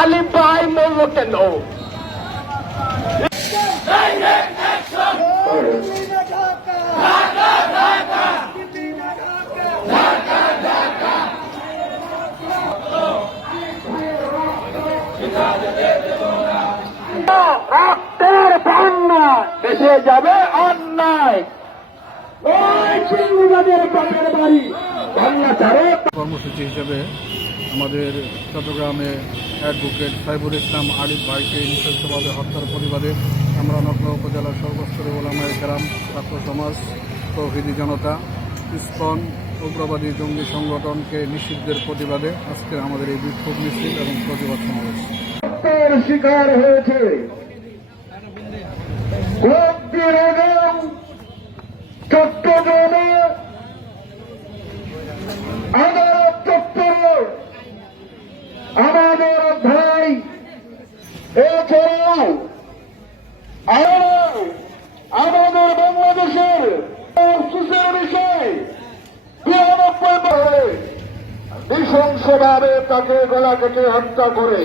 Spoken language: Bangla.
আলিম ভাই মূল্য কেন রক্তের বন্যা দেশে যাবে অন্যায়। ওই চিংড়িবাদের বাপের বাড়ি। বাংলা ছাড়ে। কর্মসূচি হিসেবে আমাদের চট্টগ্রামে অ্যাডভোকেট সাইবুল ইসলাম আরিফ ভাইকে নিঃশস্তভাবে হত্যার প্রতিবাদে আমরা নকলা উপজেলার সর্বস্তরে ওলামায় গ্রাম ছাত্র সমাজ প্রভৃতি জনতা, ইস্কন উগ্রবাদী জঙ্গি সংগঠনকে নিষিদ্ধের প্রতিবাদে আজকে আমাদের এই বিক্ষোভ মিছিল এবং প্রতিবাদ সমাবেশ। শিকার হয়েছে। আমাদের বাংলাদেশের অফিসের বিষয় বিরানব্বই নৃশংসভাবে তাকে গলা কেটে হত্যা করে